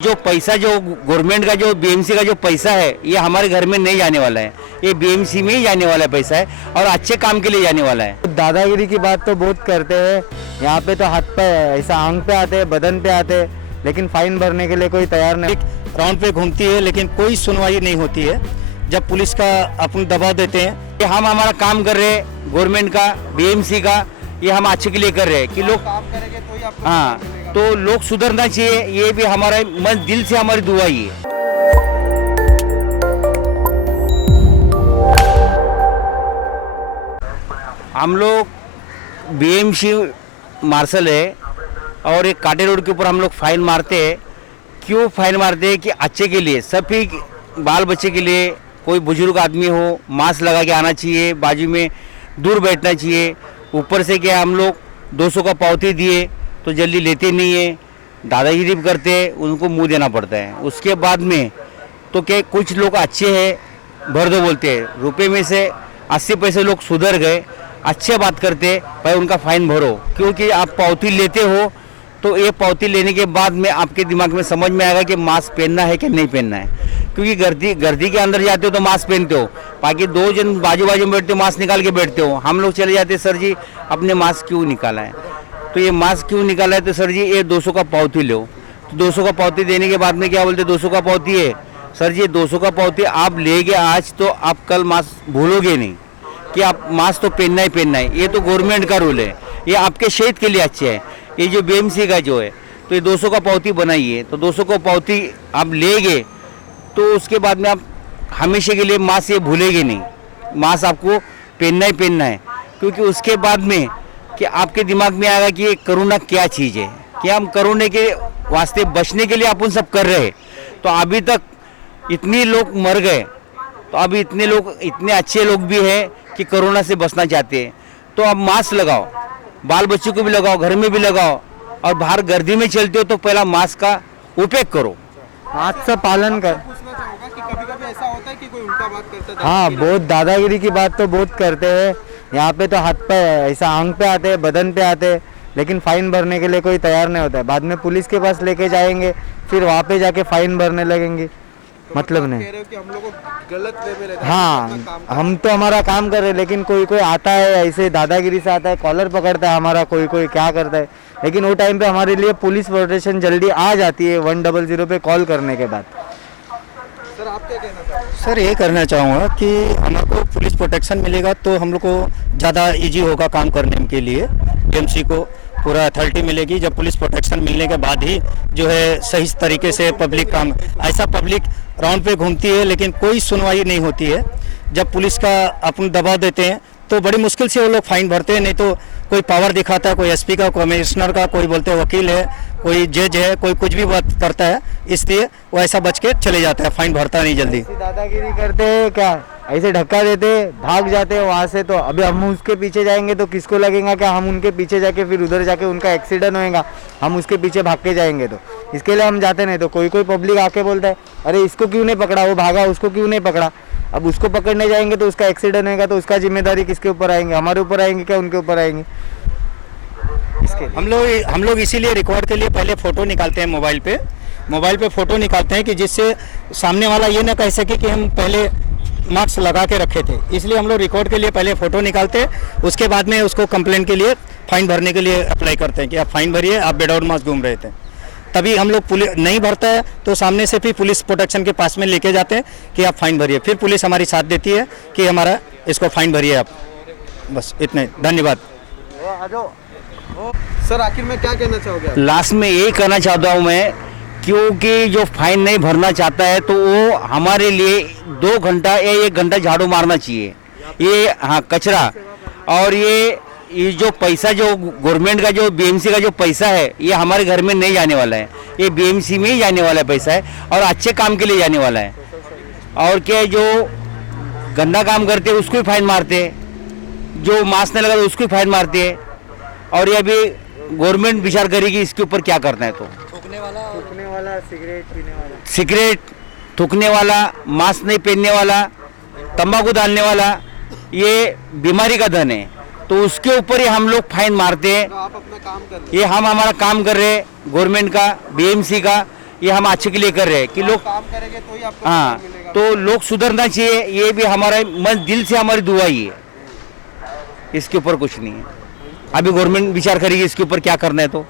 जो पैसा जो गवर्नमेंट का जो बीएमसी का जो पैसा है ये हमारे घर में नहीं जाने वाला है। ये बीएमसी में ही जाने वाला पैसा है और अच्छे काम के लिए जाने वाला है। दादागिरी की बात तो बहुत करते हैं, यहाँ पे तो हाथ पे ऐसा आंख पे आते हैं, बदन पे आते हैं, लेकिन फाइन भरने के लिए कोई तैयार नहीं। राउंड पे घूमती है लेकिन कोई सुनवाई नहीं होती है। जब पुलिस का अपन दबाव देते हैं कि हम हमारा काम कर रहे हैं, गवर्नमेंट का बीएमसी का ये हम अच्छे के लिए कर रहे हैं कि लोग काम करेंगे तो ही आपको हाँ, तो लोग सुधरना चाहिए। ये भी हमारा मन दिल से हमारी दुआ ही है। हम लोग बीएमसी मार्शल है और एक कांटे रोड के ऊपर हम लोग फाइन मारते हैं। क्यों फाइन मारते हैं कि अच्छे के लिए, सभी बाल बच्चे के लिए, कोई बुजुर्ग आदमी हो मास्क लगा के आना चाहिए, बाजू में दूर बैठना चाहिए। ऊपर से क्या हम लोग 200 का पावती दिए तो जल्दी लेते नहीं है, दादागिरी भी करते हैं, उनको मुंह देना पड़ता है। उसके बाद में तो क्या कुछ लोग अच्छे हैं, भर दो बोलते हैं, रुपये में से 80 पैसे लोग सुधर गए, अच्छे बात करते भाई उनका फाइन भरो। क्योंकि आप पावती लेते हो तो ये पावती लेने के बाद में आपके दिमाग में समझ में आएगा कि मास्क पहनना है कि नहीं पहनना है। क्योंकि गर्दी के अंदर जाते हो तो मास्क पहनते हो, बाकी दो जन बाजू बाजू में बैठते हो मास्क निकाल के बैठते हो। हम लोग चले जाते सर जी अपने मास्क क्यों निकाला है, तो ये मास्क क्यों निकाला है, तो सर जी ये 200 का पावती लो। तो 200 का पावती देने के बाद में क्या बोलते 200 का पावती है। सर जी 200 का पावती आप लेंगे आज तो आप कल मास्क भूलोगे नहीं कि आप मास्क तो पहनना ही पहनना है। ये तो गवर्नमेंट का रूल है, ये आपके सेहत के लिए अच्छे है। ये जो बीएमसी का जो है तो ये 200 का पावती बनाइए, तो 200 का पावती आप लेंगे तो उसके बाद में आप हमेशा के लिए मास्क ये भूलेंगे नहीं, मास्क आपको पहनना ही पहनना है। क्योंकि उसके बाद में कि आपके दिमाग में आएगा कि ये कोरोना क्या चीज़ है, कि हम कोरोना के वास्ते बचने के लिए अपन सब कर रहे हैं। तो अभी तक इतने लोग मर गए, तो अभी इतने लोग इतने अच्छे लोग भी हैं कि कोरोना से बचना चाहते हैं। तो अब मास्क लगाओ, बाल बच्चों को भी लगाओ, घर में भी लगाओ, और बाहर गर्दी में चलते हो तो पहला मास्क का उपयोग करो, मास्क का पालन कर। पूछना चाहूंगा कि कभी-कभी ऐसा होता है कि कोई उल्टा बात करता है। हाँ, बहुत दादागिरी की बात तो बहुत करते हैं, यहाँ पे तो हाथ पे ऐसा आंख पे आते हैं, बदन पे आते हैं, लेकिन फाइन भरने के लिए कोई तैयार नहीं होता है। बाद में पुलिस के पास लेके जाएंगे, फिर वहाँ पे जाके फाइन भरने लगेंगे, मतलब नहीं। कह रहे हो कि हम लोग को गलत वे में रहता है। हाँ, हम तो हमारा काम कर रहे हैं, लेकिन कोई कोई आता है ऐसे दादागिरी से आता है, कॉलर पकड़ता है हमारा, कोई कोई क्या करता है। लेकिन वो टाइम पे हमारे लिए पुलिस प्रोटेक्शन जल्दी आ जाती है 100 पे कॉल करने के बाद। सर आप क्या कहना चाहोगे? सर ये करना चाहूँगा कि हमको पुलिस प्रोटेक्शन मिलेगा तो हम लोग को ज़्यादा इजी होगा काम करने के लिए। बीएमसी को पूरा अथॉरिटी मिलेगी। जब पुलिस प्रोटेक्शन मिलने के बाद ही जो है सही तरीके से पब्लिक काम, ऐसा पब्लिक राउंड पे घूमती है लेकिन कोई सुनवाई नहीं होती है। जब पुलिस का अपन दबाव देते हैं तो बड़ी मुश्किल से वो लोग फाइन भरते हैं। नहीं तो कोई पावर दिखाता है, कोई एसपी का, कमिश्नर का, कोई बोलते हैं वकील है, कोई जज है, कोई कुछ भी बात करता है, इसलिए वो ऐसा बच के चले जाता है, फाइन भरता नहीं जल्दी। ऐसी दादागिरी करते हैं क्या, ऐसे धक्का देते भाग जाते हैं वहाँ से। तो अभी हम उसके पीछे जाएंगे तो किसको लगेगा क्या हम उनके पीछे जाके फिर उधर जाके उनका एक्सीडेंट होएगा, हम उसके पीछे भाग के जाएंगे। तो इसके लिए हम जाते नहीं। तो कोई कोई पब्लिक आके बोलता है अरे इसको क्यों नहीं पकड़ा, वो भागा, उसको क्यों नहीं पकड़ा। अब उसको पकड़ने जाएंगे तो उसका एक्सीडेंट होएगा, तो उसका जिम्मेदारी किसके ऊपर आएंगे, हमारे ऊपर आएंगे क्या उनके ऊपर आएंगे। हम लोग इसीलिए रिकॉर्ड के लिए पहले फ़ोटो निकालते हैं मोबाइल पे फ़ोटो निकालते हैं कि जिससे सामने वाला ये ना कह सके कि हम पहले मास्क लगा के रखे थे। इसलिए हम लोग रिकॉर्ड के लिए पहले फ़ोटो निकालते हैं, उसके बाद में उसको कंप्लेंट के लिए फ़ाइन भरने के लिए अप्लाई करते हैं कि आप फाइन भरिए, आप विदाउट मास्क घूम रहे थे। तभी हम लोग पुलिस नहीं भरता है तो सामने से फिर पुलिस प्रोटेक्शन के पास में लेके जाते हैं कि आप फाइन भरिए। फिर पुलिस हमारी साथ देती है कि हमारा इसको फाइन भरिए आप। बस इतने, धन्यवाद। सर आखिर में क्या कहना चाहोगे आप? लास्ट में यही कहना चाहता हूँ मैं, क्योंकि जो फाइन नहीं भरना चाहता है तो वो हमारे लिए 2 घंटा या 1 घंटा झाड़ू मारना चाहिए। ये हाँ कचरा, और ये जो पैसा जो गवर्नमेंट का जो बीएमसी का जो पैसा है ये हमारे घर में नहीं जाने वाला है, ये बीएमसी में ही जाने वाला पैसा है और अच्छे काम के लिए जाने वाला है। और क्या जो गंदा काम करते हैं उसको भी फाइन मारते हैं, जो मास्क नहीं लगाते उसको भी फाइन मारते हैं। और ये अभी गवर्नमेंट विचार करेगी इसके ऊपर क्या करना है। तो थूकने वाला, सिगरेट पीने वाला, सिगरेट थूकने वाला, मास्क नहीं पहनने वाला, तंबाकू डालने वाला, ये बीमारी का धन है, तो उसके ऊपर ही हम लोग फाइन मारते हैं। तो आप अपना काम कर रहे ये हम हमारा काम कर रहे हैं, गवर्नमेंट का, बीएमसी का, ये हम अच्छे के लिए कर रहे हैं कि लोग काम करेंगे तो ही आपको हाँ पता मिलेगा। तो लोग सुधरना चाहिए, ये भी हमारा मन दिल से हमारी दुआ ही है, इसके ऊपर कुछ नहीं है। अभी गवर्नमेंट विचार करेगी इसके ऊपर क्या करना है तो